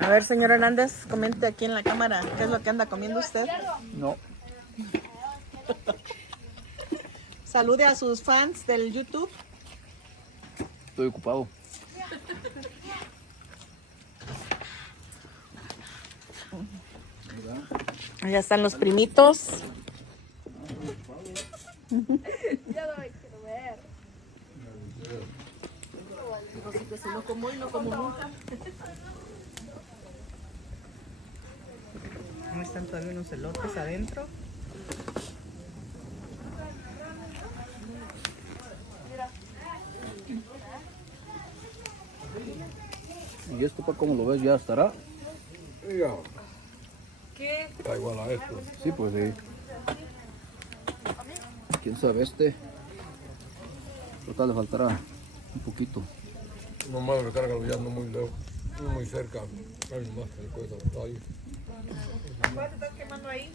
A ver, señor Hernández, comente aquí en la cámara, ¿qué es lo que anda comiendo usted? No. Salude a sus fans del YouTube. Estoy ocupado. Allá están los primitos. Ya no me quiero ver. Así que si no como hoy, no como nunca. Ahí están todavía unos elotes adentro. ¿Y esto para cómo lo ves? ¿Ya estará? Ya, ¿Qué? está igual a esto. Sí, pues sí. ¿Quién sabe este? Total le faltará un poquito. Nomás recárgalo ya no muy lejos, no muy cerca. Hay más que cosa, está ahí. ¿Cuál te estás quemando ahí?